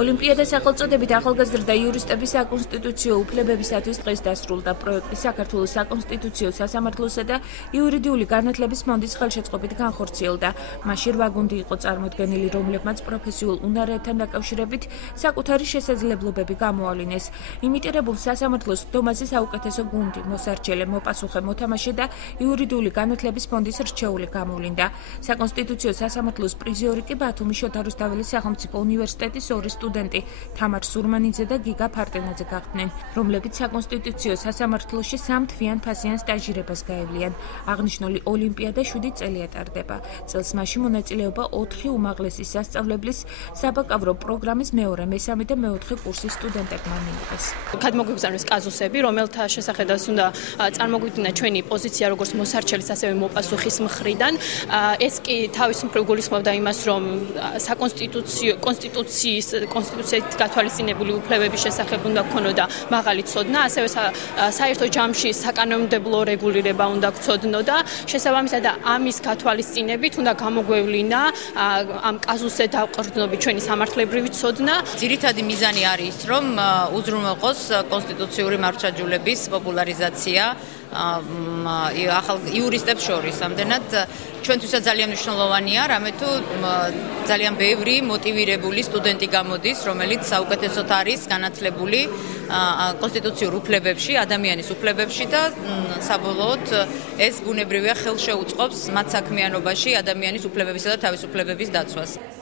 ოლიმპიადის სახელწოდებით ახალგაზრდა იურისტების საკონსტიტუციო უფლებებისათვის დღეს დასრულდა პროექტი საქართველოს საკონსტიტუციო სასამართლოსა და იურიდიული განათლების ფონდის ხელშეწყობით განხორციელდა. მაშინ 8 გუნდი იყო წარმოდგენილი, რომლებმაც პროფესიულ უნარებთან დაკავშირებით საკუთარი შესაძლებლობები გამოავლინეს. იმიტირებულ სასამართლოს დომაზე საუკეთესო გუნდი, მოსარჩელე, მოპასუხე მოთამაშე და იურიდიული განათლების ფონდის რჩეული გამოვლინდა. საკონსტიტუციო სასამართლოს პრიზიორი კი ბათუმის შოთა რუსთაველის სახელმწიფო უნივერსიტეტის ორი სტუდენტი თამარ სურმანიძე და გიგა ფარტენაძე გახდნენ, რომლებიც საკონსტიტუციო სასამართლოში 3 თვიან ფასიან სტაჟირებას გაევლიან. აღნიშნული ოლიმპიადა 7 წელი ატარდება. წელს მასში მონაწილეობა 4 უმაღლესი სასწავლებლის საბაკალავრო პროგრამის მეორე, მესამე და მეოთხე კურსის სტუდენტებმა მიიღეს. გადმოგვიგზავნეს კაზუსები, რომელთა შესახედაც უნდა წარმოგვიდგინა ჩვენი პოზიცია როგორც მოსარჩელის, ასევე მოპასუხის მხრიდან. ეს კი თავის მხრივ გულისხმობდა იმას, რომ კონსტიტუციით გათვალისწინებული უფლებების შესახებ უნდა გქონოდა მაღალი ცოდნა, ასევე საერთო ჯამში საკანონმდებლო რეგულირება უნდა გცოდნოდა. შესაბამისად ამის გათვალისწინებით უნდა გამოგვევლინა ამ კაზუსზე დაყრდნობით ჩვენი სამართლებრივი ცოდნა. ძირითადი მიზანი არის, რომ უზრუნველყოს კონსტიტუციური მართლმსაჯულების პოპულარიზაცია ახალ იურისტებს შორის. ამდენად ჩვენთვისაც ძალიან მნიშვნელოვანია, რამე თუ ძალიან ბევრი მოტივირებული სტუდენტი გამოდის, რომელიც საუკეთესოდ არის განათლებული კონსტიტუციურ უფლებებში, ადამიანის უფლებებში და საბოლოოდ ეს ბუნებრივია ხელშეუწყობს მათ საქმიანობაში ადამიანის უფლებებისა და თავისუფლებების დაცვას.